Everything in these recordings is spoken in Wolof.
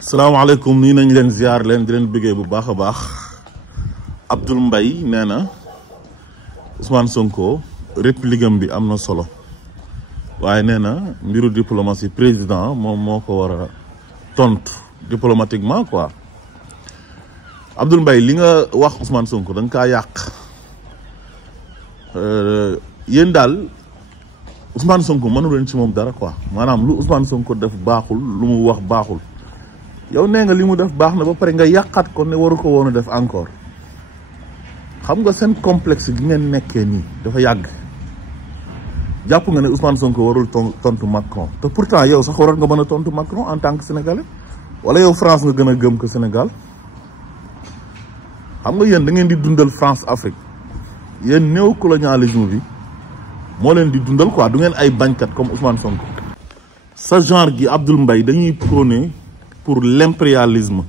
salaamaaleykum nii nañ leen ziar leen di leen bëggee bu baax a baax Abdoul Mbaye nee na Ousmane Sonko réplique am bi am na solo waaye nee na mbiru diplomatie président moom moo ko war a tontu diplomatiquement quoi. Abdoul Mbaye li nga wax Ousmane Sonko da nga kaa yàq yéen daal Ousmane Sonko mënu leen ci moom dara quoi maanaam lu Ousmane Sonko def baaxul lu mu wax baaxul. yow nee nga li mu def baax na ba pare nga yàqaat ko ne waru ko woon a def encore xam nga seen complexe gi ngeen nekkee nii dafa yàgg jàpp nga ne Ousmane Sonko warul tontu Macron te pourtant yow sax waroon nga mën a tontu Macron en tant que sénégalais wala yow France nga gën a gëm que Sénégal xam nga yéen da ngeen di dundal France Afrique yéen néocolonialisme bi moo leen di dundal quoi du ngeen ay bañkat comme Ousmane Sonko. sa genre gi Abdoul Mbaye dañuy prôner pour l'impérialisme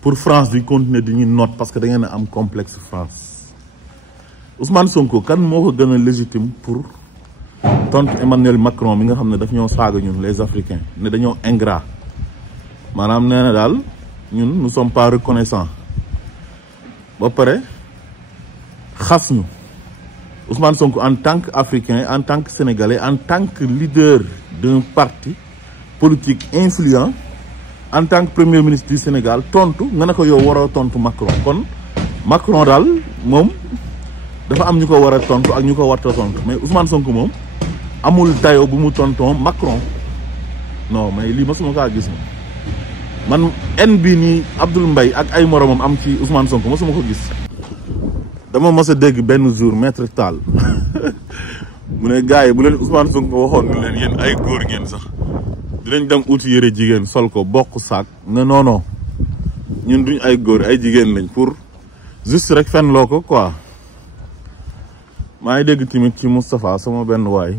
pour France di continuer di ñu noot parce que da ngeen a am complexe France Ousmane Sonko kan moo ko gën a légitime pour tontu Emmanuel Macron mi nga xam ne daf ñoo saaga ñun les Africains ne dañoo ingrat maanaam nee na daal ñun nous sommes pas reconnaissants ba pare xas ñu Ousmane Sonko en tant qu'Africain en tant que Sénégalais en tant que leader d'un parti politique influent en tant que premier ministre du Sénégal tontu nga ne ko yow waroo tontu Macron kon Macron daal moom dafa am ñu ko war a tontu ak ñu ko warta tontu mais Ousmane Sonko moom amul dayo bu mu tonton Macron non mais lii masuma kaa gis man en bi nii Abdoul Mbaye ak ay moromam am ci Ousmane Sonko masuma ko gis. dama mos a dégg benn jour maître Tall mu ne gars yi bu leen Ousmane Sonko waxoon ni leen yéen ay góor ngeen sax dinañ dem uti yëre jigéen sol ko bokk saak ne non non ñun duñ ay góor ay jigéen lañ pour juste rek fen loo ko quoi. maa ngi dégg tamit ci Moustapha sama benn waay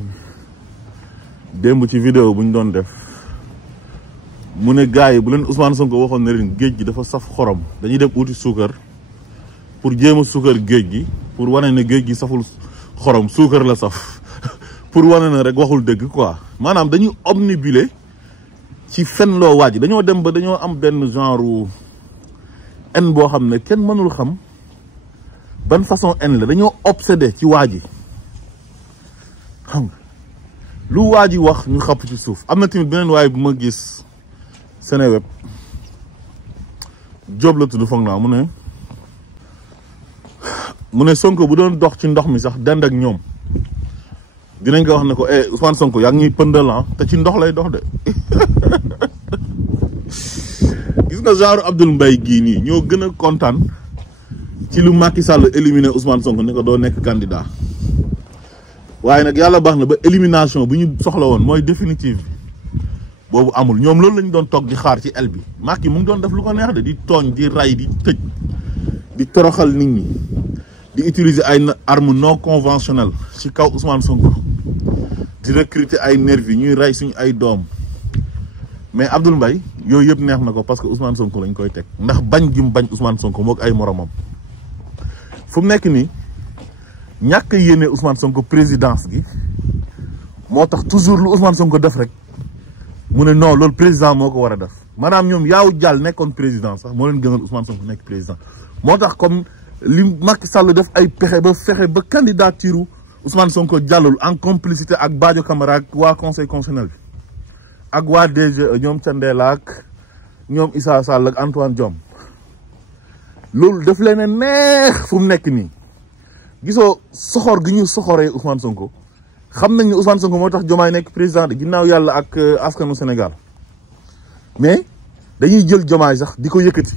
démb ci vidéo bu ñu doon def mu ne gars yi bu leen Ousmane Sonko waxoon ne leen géej gi dafa saf xorom dañuy dem uti suukar pour jéem a suukar géej gi pour wane ne géej gi saful xorom suukar la saf pour wane ne rek waxul dëgg quoi maanaam dañuy omnibuler ci fen loo waaj dañoo dem ba dañoo am benn genre en boo xam ne kenn mënul xam ban façon en la dañoo obsédé ci waa ji xam nga lu waa ji wax ñu xapp ci suuf. am na tamit beneen waay bu ma gis Seneweb Jóob la tudd foog naa mu ne Sonko bu doon dox ci ndox mi sax dend ak ñoom dinañ ko wax ne ko Ousmane Sonko yaa ngi ñuy pëndal te ci ndox lay dox de gis nga genre Abdoul Mbaye gii nii ñoo gën a kontaan ci lu Macky Sall éliminé Ousmane Sonko ne ko doo nekk candidat waaye nag yàlla baax na ba élimination bi ñu soxla woon mooy définitive bi boobu amul ñoom loolu lañ doon toog di xaar ci el bi Macky mu ngi doon def lu ko neex de di tooñ di ray di tëj di toroxal nit ñi di utiliser ay armes non conventionnelles ci kaw Ousmane Sonko di recruter ay nervi ñuy rey suñu ay doom mais Abdoul Mbaye yooyu yëpp neex na ko parce que Ousmane Sonko lañ koy teg ndax bañ gi mu bañ Ousmane Sonko moog ay moromam fu mu nekk nii ñàkk yéene Ousmane Sonko présidence gi moo tax toujours lu Ousmane Sonko def rek mu ne non loolu président moo ko war a def maanaam ñoom yaaw jàll nekkoon président sax moo leen gënal Ousmane Sonko nekk président moo tax comme li Macky Sall def ay pexe ba fexe ba candidature Ousmane Sonko jàllul en complicité ak Badio Camara ak waa conseil constitutionnel bi ak waa DG ñoom Thiendella ak ñoom Issa Sall ak Antoine Diome loolu daf leen a neex fu mu nekk nii gisoo soxor gi ñu soxoree Ousmane Sonko xam nañ ne Ousmane Sonko moo tax Diomaye nekk président de ginnaaw yàlla ak askanu Sénégal mais dañuy jël Diomaye sax di ko yëkkati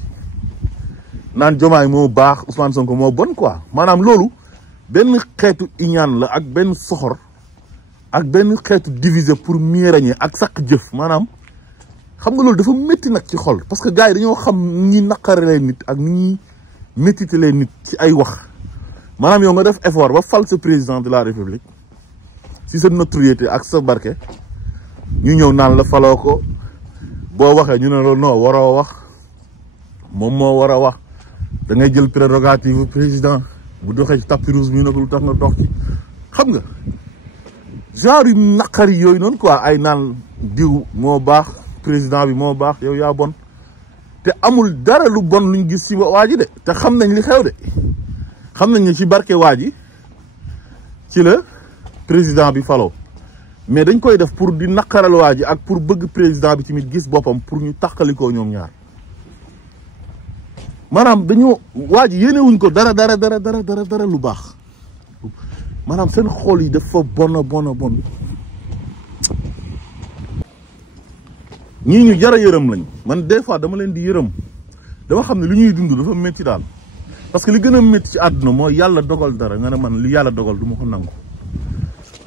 naan Diomaye moo baax Ousmane Sonko moo bon quoi maanaam loolu benn xeetu iñaan la ak benn soxor ak benn xeetu diviser pour mieux régner ak saq jëf maanaam xam nga loolu dafa métti nag ci xol parce que gars yi dañoo xam ni ñi naqaralee nit ak ni ñuy méttitalee nit ci ay wax maanaam yow nga def effort ba fal sa président de la république si sa notoriété ak sa barke ñu ñëw naan la faloo ko boo waxee ñu ne la non waroo wax moom moo war a wax da ngay jël prérogative président bu doxee ci tapis rouge mi nag lu tax nga dox ci xam nga genre yu naqari yooyu noonu quoi ay naan diw moo baax président bi moo baax yow yaa bon te amul dara lu bon luñ gis ci waa ji de te xam nañ li xew de xam nañ ne ci barke waa ji ci la président bi faloo mais dañ koy def pour di naqaral waa ji ak pour bëgg président bi tamit gis boppam pour ñu tàqalikoo ñoom ñaar maanaam dañoo waa ji yéenewuñ ko dara lu baax maanaam seen xol yi dafa bon ñii ñu jara yërëm lañ man des fois dama leen di yërëm dama xam ne li ñuy dund dafa métti daal parce que li gën a métti ci àdduna mooy yàlla dogal dara nga ne man li yàlla dogal du ma ko nangu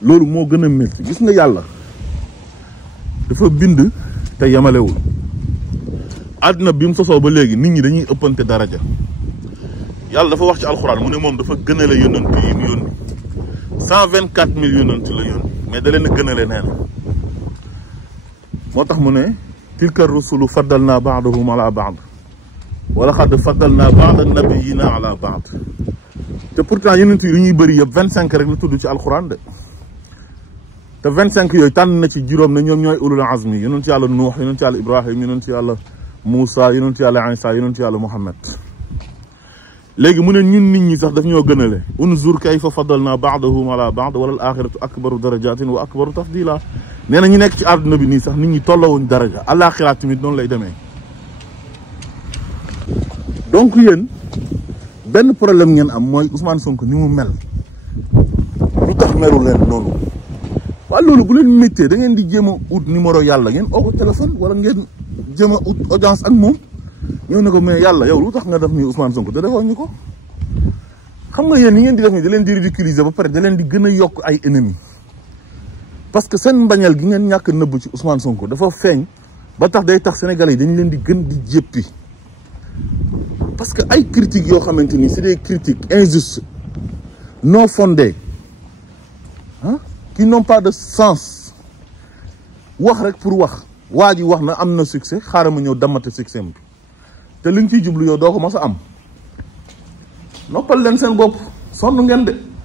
loolu moo gën a métti gis nga yàlla dafa bind te yemalewul àdduna bi mu sosoo ba léegi nit ñi dañuy ëppante daraja yàlla dafa wax ci alxuraan mu ne moom dafa gënale yónnant yi mu yónni 124 000 yónnant la yónni mais da leen a gënale nee na moo tax mu ne tilka rusulu faddalna ba'dahum ala ba'd wala xad faddalna ba'da nabiyina ala ba'd te pourtant yonent yi ñuy bëri yëpp 25 rek la tudd ci alxuraan de te 25 yooyu tànn na ci juróom ne ñoom ñooy ulul azmi yonent yàlla Nuux yonent yàlla Ibrahim yonent yàlla Moussa yonent yàlla Isa yonent yàlla Muhammad léegi mu ne ñun nit ñi sax daf ñoo gënale unzur kayfa faddalna ba'dahum ala ba'd wala al axiratu akbaru darajatin wa akbaru tafdila nee na ñu nekk ci àdduna bi nii sax nit ñi tollawuñ daraja àllaaxira tamit noonu lay demee donc yéen benn problème ngeen am mooy Ousmane Sonko ni mu mel lu tax meru leen noonu waaw loolu bu leen méttee da ngeen di jéem a ut numéro yàlla ngeen oo ko téléphone wala ngeen jéem a ut audience ak moom ñëw ne ko mais yàlla yow lu tax nga def nii Ousmane Sonko te defoo ñu ko xam nga yéen ni ngeen di def nii da leen di ridiculiser ba pare da leen di gën a yokk ay ennemis parce que seen mbañeel gi ngeen ñàkk nëbb ci Ousmane Sonko dafa feeñ ba tax day tax Sénégalais yi dañ leen di gën di jéppi parce que ay critiques yoo xamante ni c'est des critiques injustes non fondées ah qui n'ont pas de sens wax rek pour wax waa ji wax na am na succès xaaral ma ñëw damate succès bi te li nga ciy jublu yow doo ko mos a am noppal leen seen bopp sonn ngeen de.